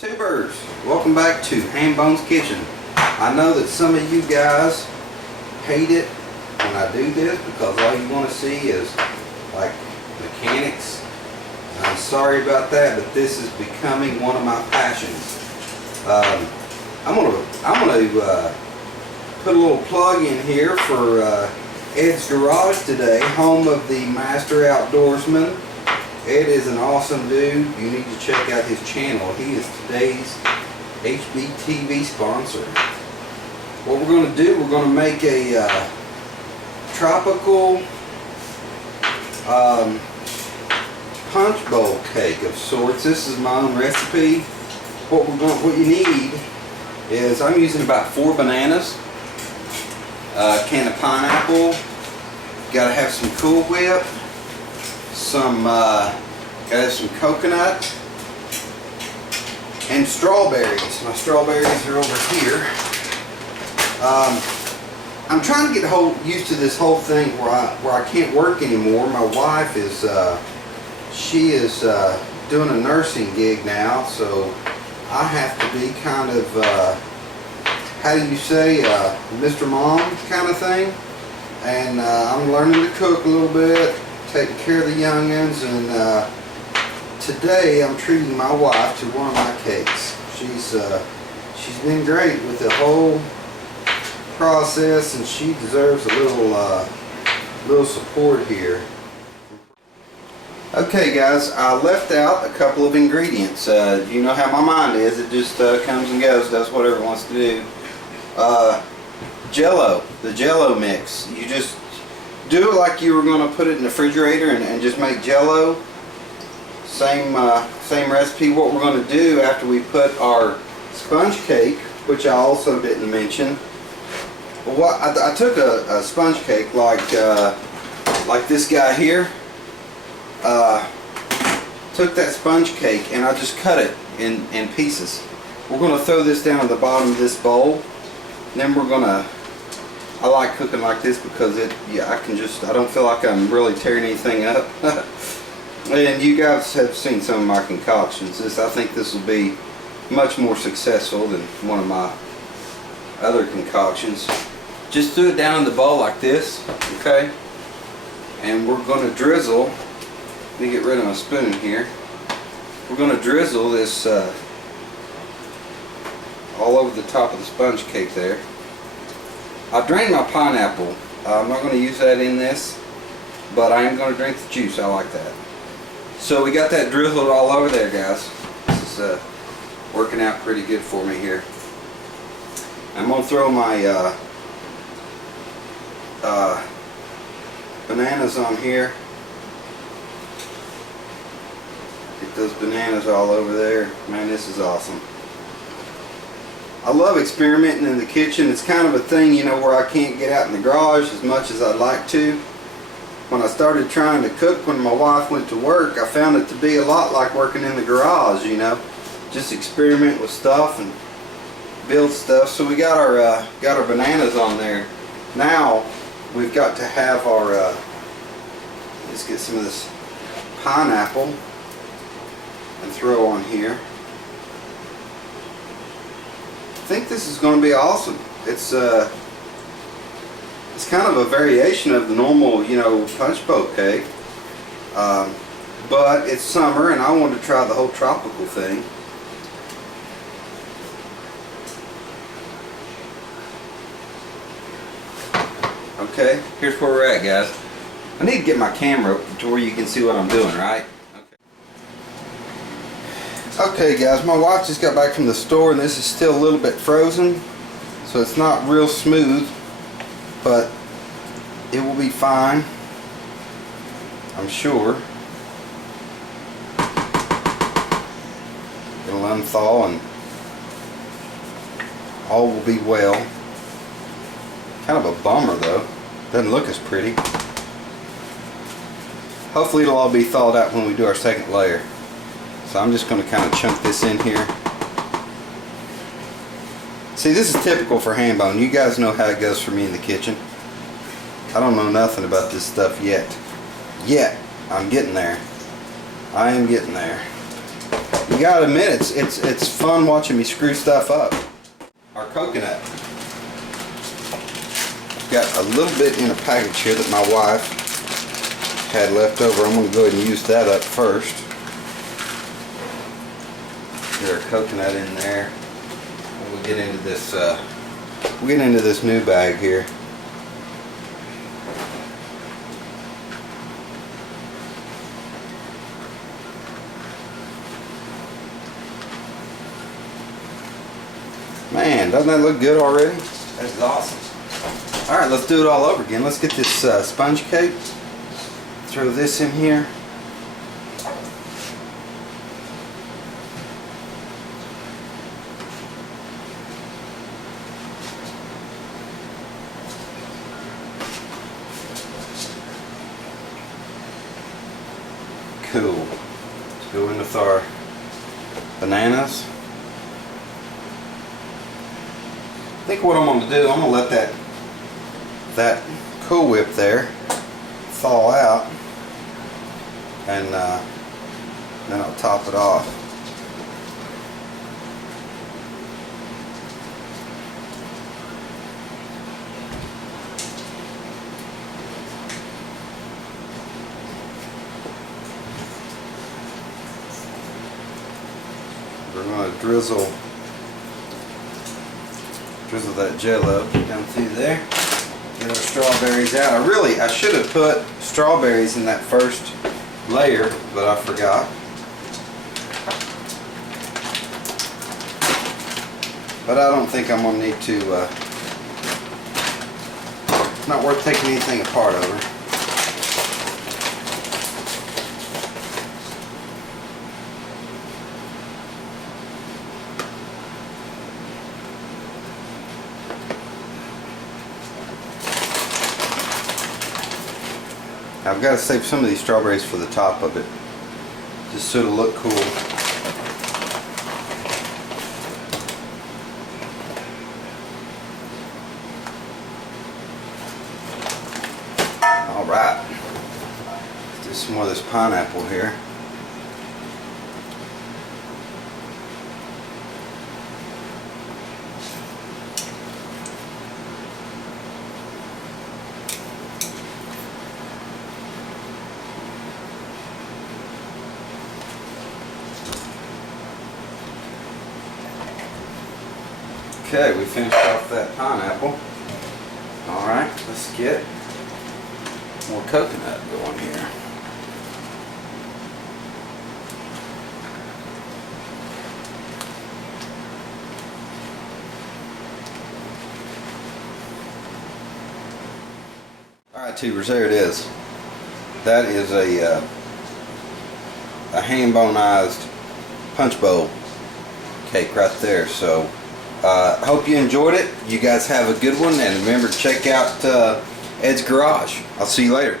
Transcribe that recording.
Tubers, welcome back to Hambone's Kitchen. I know that some of you guys hate it when I do this because all you want to see is like mechanics. And I'm sorry about that, but this is becoming one of my passions. I'm gonna put a little plug in here for Ed's Garage today, home of the Master Outdoorsman. Ed is an awesome dude. You need to check out his channel. He is today's HBTV sponsor. What we're going to do, we're going to make a tropical Punchbowl cake of sorts. This is my own recipe. What you need is, I'm using about 4 bananas, a can of pineapple, got to have some Cool Whip, gotta have some coconut, and strawberries. My strawberries are over here. I'm trying to get used to this whole thing where I can't work anymore. My wife is she is doing a nursing gig now, so I have to be kind of how do you say, Mr. Mom kind of thing. And I'm learning to cook a little bit, taking care of the youngins, and today I'm treating my wife to one of my cakes. She's been great with the whole process, and she deserves a little support here. Okay guys, I left out a couple of ingredients. You know how my mind is, it just comes and goes, does whatever it wants to do. Jello, the Jello mix. You just do it like you were going to put it in the refrigerator and just make Jello. Same recipe. What we're going to do after we put our sponge cake, which I also didn't mention. Well, I took a sponge cake like this guy here. Took that sponge cake and I just cut it in pieces. We're going to throw this down at the bottom of this bowl. Then we're going to, I like cooking like this because I don't feel like I'm really tearing anything up. And you guys have seen some of my concoctions. I think this will be much more successful than one of my other concoctions. Just threw it down in the bowl like this, okay? And we're going to drizzle, let me get rid of my spoon here. We're going to drizzle this all over the top of the sponge cake there. I drained my pineapple. I'm not going to use that in this, but I am going to drink the juice. I like that. So we got that drizzled all over there, guys. This is working out pretty good for me here. I'm going to throw my bananas on here. Get those bananas all over there. Man, this is awesome. I love experimenting in the kitchen. It's kind of a thing, you know, where I can't get out in the garage as much as I'd like to. When I started trying to cook when my wife went to work, I found it to be a lot like working in the garage, you know. Just experiment with stuff and build stuff. So we got our bananas on there. Now we've got to have our let's get some of this pineapple and throw on here. I think this is going to be awesome. It's kind of a variation of the normal, you know, Punchbowl cake, but it's summer and I wanted to try the whole tropical thing. Okay, here's where we're at, guys. I need to get my camera to where you can see what I'm doing, right? Okay guys, my wife just got back from the store and this is still a little bit frozen, so it's not real smooth, but it will be fine, I'm sure. It'll unthaw and all will be well. Kind of a bummer though, doesn't look as pretty. Hopefully it'll all be thawed out when we do our second layer. So I'm just going to kind of chunk this in here. See, this is typical for Hambone. You guys know how it goes for me in the kitchen. I don't know nothing about this stuff yet. I'm getting there. I am getting there. You gotta admit, it's fun watching me screw stuff up. Our coconut. Got a little bit in a package here that my wife had left over. I'm gonna go ahead and use that up first. Get our coconut in there. We'll get into this. We'll get into this new bag here. Man, doesn't that look good already? That's awesome. Alright, let's do it all over again. Let's get this sponge cake. Throw this in here. Cool. Let's go in with our bananas. I think what I'm going to do, I'm going to let that Cool Whip there thaw out, and then I'll top it off. We're going to drizzle that Jello down through there. Get our strawberries out. I should have put strawberries in that first layer, but I forgot. But I don't think I'm gonna need to. It's not worth taking anything apart over. I've got to save some of these strawberries for the top of it, just so it'll look cool. Alright, let's do some more of this pineapple here. Okay, we finished off that pineapple. Alright, let's get more coconut going here. Alright, tubers, there it is. That is a ham-bonized Punchbowl cake right there. So hope you enjoyed it. You guys have a good one, and remember to check out Ed's Garage. I'll see you later.